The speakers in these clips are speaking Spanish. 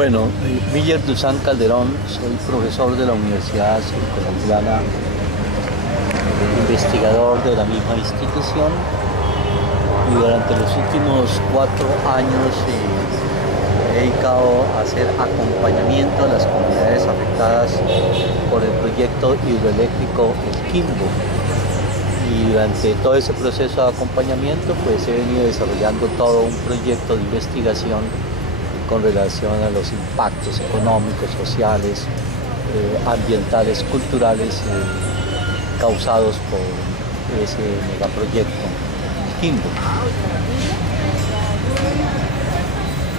Bueno, Miller Dusan Calderón, soy profesor de la Universidad Surcolombiana, investigador de la misma institución, y durante los últimos 4 años me he dedicado a hacer acompañamiento a las comunidades afectadas por el proyecto hidroeléctrico El Quimbo. Y durante todo ese proceso de acompañamiento pues he venido desarrollando todo un proyecto de investigación con relación a los impactos económicos, sociales, ambientales, culturales causados por ese megaproyecto Quimbo.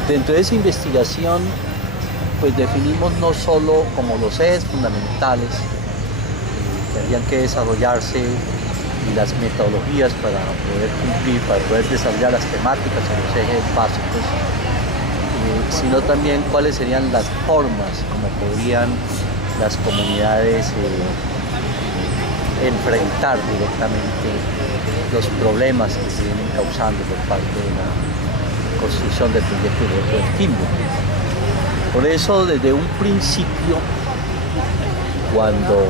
Dentro de esa investigación pues definimos no solo como los ejes fundamentales que habían que desarrollarse y las metodologías para poder cumplir, para poder desarrollar las temáticas o los ejes básicos, sino también cuáles serían las formas como podrían las comunidades enfrentar directamente los problemas que se vienen causando por parte de la construcción del proyecto del Quimbo. Por eso, desde un principio, cuando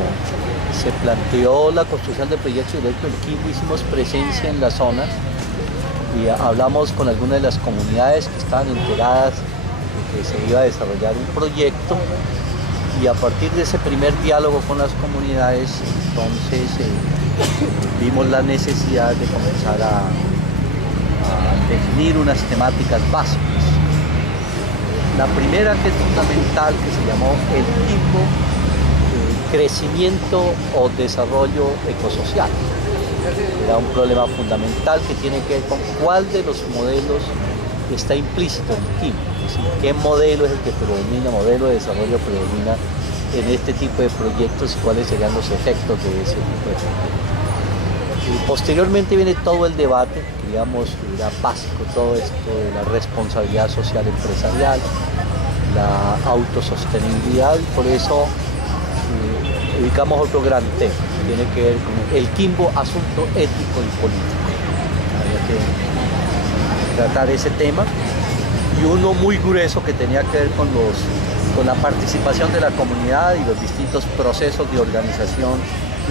se planteó la construcción del proyecto directo del Quimbo, hicimos presencia en la zona y hablamos con algunas de las comunidades que estaban enteradas de que se iba a desarrollar un proyecto, y a partir de ese primer diálogo con las comunidades entonces vimos la necesidad de comenzar a definir unas temáticas básicas. La primera, que es fundamental, que se llamó El Quimbo, crecimiento o desarrollo ecosocial. Era un problema fundamental que tiene que ver con cuál de los modelos está implícito en el Quimbo, es decir, qué modelo es el que predomina, modelo de desarrollo predomina en este tipo de proyectos y cuáles serían los efectos de ese tipo de proyectos. Posteriormente viene todo el debate, digamos, era básico todo esto de la responsabilidad social empresarial, la autosostenibilidad, y por eso dedicamos otro gran tema, que tiene que ver con el Quimbo, asunto ético y político. Había que tratar ese tema, y uno muy grueso que tenía que ver con la participación de la comunidad y los distintos procesos de organización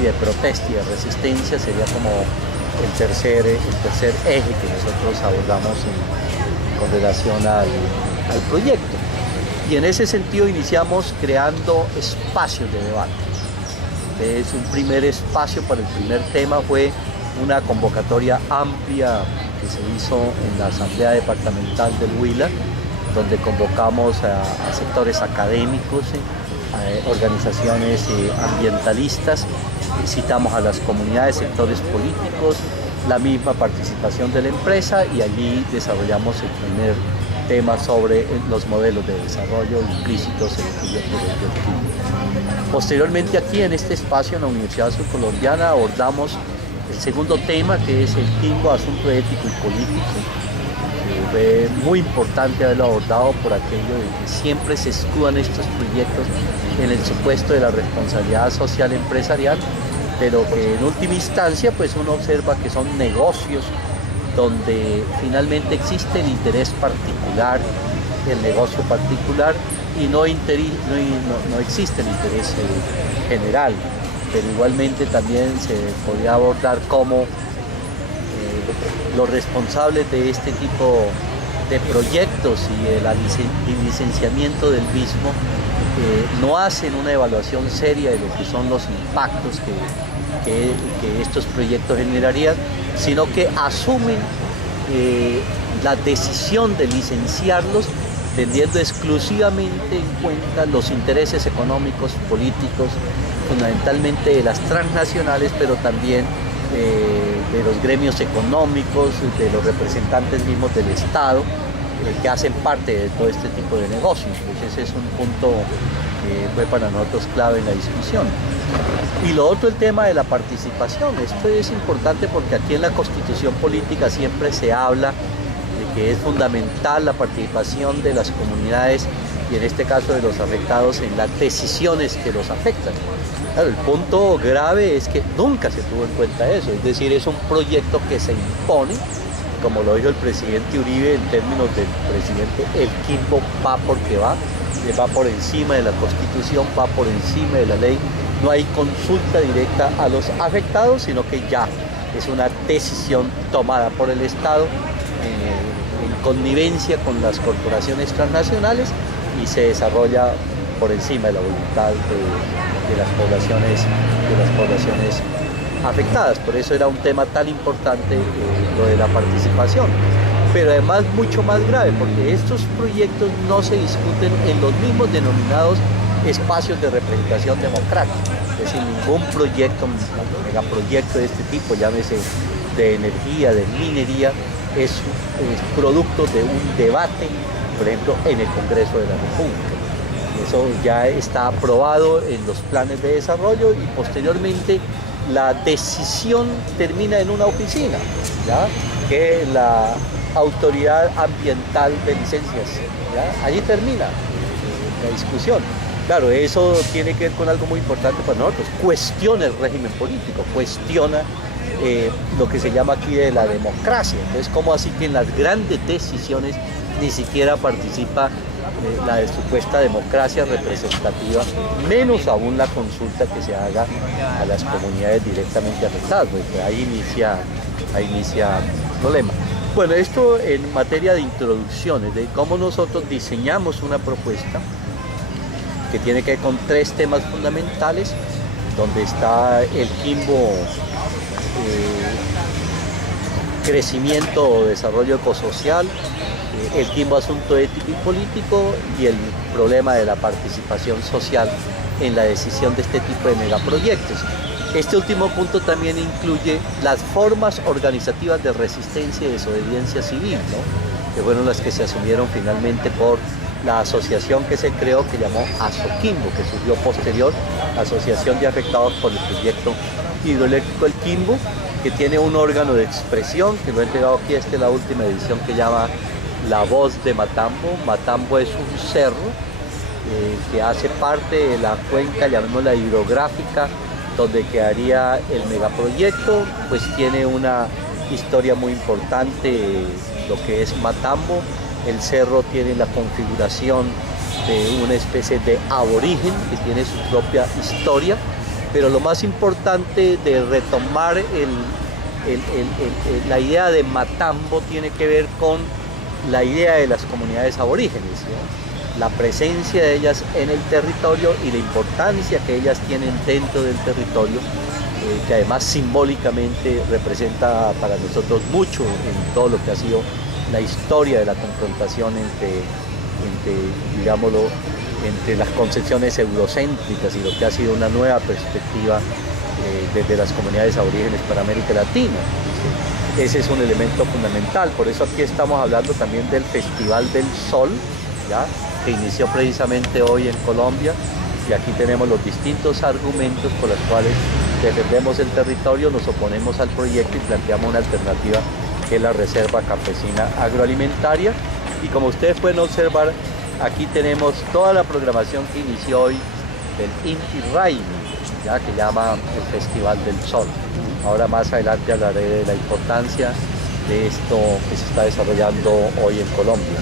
y de protesta y de resistencia, sería como el tercer eje que nosotros abordamos con relación al proyecto. Y en ese sentido iniciamos creando espacios de debate. Entonces, un primer espacio para el primer tema fue una convocatoria amplia que se hizo en la Asamblea Departamental del Huila, donde convocamos a sectores académicos, a organizaciones ambientalistas, citamos a las comunidades, sectores políticos, la misma participación de la empresa, y allí desarrollamos el primer tema sobre los modelos de desarrollo implícitos en el proyecto del Quimbo. Posteriormente, aquí en este espacio en la Universidad Surcolombiana abordamos el segundo tema, que es el Quimbo, asunto ético y político. Fue muy importante haberlo abordado por aquello de que siempre se escudan estos proyectos en el supuesto de la responsabilidad social empresarial, pero que en última instancia pues uno observa que son negocios donde finalmente existe el interés particular, el negocio particular, y no existe el interés general. Pero igualmente también se podría abordar cómo los responsables de este tipo de proyectos y el licenciamiento del mismo no hacen una evaluación seria de lo que son los impactos que estos proyectos generarían, sino que asumen la decisión de licenciarlos teniendo exclusivamente en cuenta los intereses económicos, políticos, fundamentalmente de las transnacionales, pero también de los gremios económicos, de los representantes mismos del Estado, que hacen parte de todo este tipo de negocios. Pues ese es un punto que fue para nosotros clave en la discusión. Y lo otro, el tema de la participación. Esto es importante porque aquí en la Constitución Política siempre se habla de que es fundamental la participación de las comunidades, y en este caso de los afectados, en las decisiones que los afectan. Claro, el punto grave es que nunca se tuvo en cuenta eso, es decir, es un proyecto que se impone como lo dijo el presidente Uribe en términos del presidente, el Quimbo va porque va por encima de la Constitución, va por encima de la ley. No hay consulta directa a los afectados, sino que ya es una decisión tomada por el Estado en connivencia con las corporaciones transnacionales y se desarrolla por encima de la voluntad de las poblaciones afectadas. Por eso era un tema tan importante lo de la participación. Pero además mucho más grave, porque estos proyectos no se discuten en los mismos denominados espacios de representación democrática. Es decir, ningún proyecto, megaproyecto de este tipo, llámese de energía, de minería, es producto de un debate, por ejemplo, en el Congreso de la República. Eso ya está aprobado en los planes de desarrollo y posteriormente la decisión termina en una oficina, ¿ya? Que la Autoridad Ambiental de Licencias, ¿ya? Allí termina la discusión. Claro, eso tiene que ver con algo muy importante para nosotros, cuestiona el régimen político, cuestiona lo que se llama aquí de la democracia. Entonces, ¿cómo así que en las grandes decisiones ni siquiera participa la supuesta democracia representativa, menos aún la consulta que se haga a las comunidades directamente afectadas? Porque ahí inicia el problema. Bueno, esto en materia de introducciones, de cómo nosotros diseñamos una propuesta que tiene que ver con tres temas fundamentales, donde está el Quimbo, crecimiento o desarrollo ecosocial, el Quimbo asunto ético y político y el problema de la participación social en la decisión de este tipo de megaproyectos. Este último punto también incluye las formas organizativas de resistencia y desobediencia civil, ¿no? Que fueron las que se asumieron finalmente por la asociación que se creó, que llamó ASOQUIMBO, que surgió posterior, Asociación de Afectados por el Proyecto Hidroeléctrico El Quimbo, que tiene un órgano de expresión, que lo he entregado aquí, esta es la última edición, que llama La Voz de Matambo. Matambo es un cerro que hace parte de la cuenca, llamémosla hidrográfica, donde quedaría el megaproyecto. Pues tiene una historia muy importante lo que es Matambo. El cerro tiene la configuración de una especie de aborigen que tiene su propia historia, pero lo más importante de retomar la idea de Matambo tiene que ver con la idea de las comunidades aborígenes, ¿no? La presencia de ellas en el territorio y la importancia que ellas tienen dentro del territorio, que además simbólicamente representa para nosotros mucho en todo lo que ha sido la historia de la confrontación entre las concepciones eurocéntricas y lo que ha sido una nueva perspectiva desde las comunidades aborígenes para América Latina. Ese es un elemento fundamental, por eso aquí estamos hablando también del Festival del Sol, ¿ya? Que inició precisamente hoy en Colombia, y aquí tenemos los distintos argumentos por los cuales defendemos el territorio, nos oponemos al proyecto y planteamos una alternativa, que es la Reserva Campesina Agroalimentaria. Y como ustedes pueden observar, aquí tenemos toda la programación que inició hoy del Inti Raymi, ya que llama el Festival del Sol. Ahora más adelante hablaré de la importancia de esto que se está desarrollando hoy en Colombia.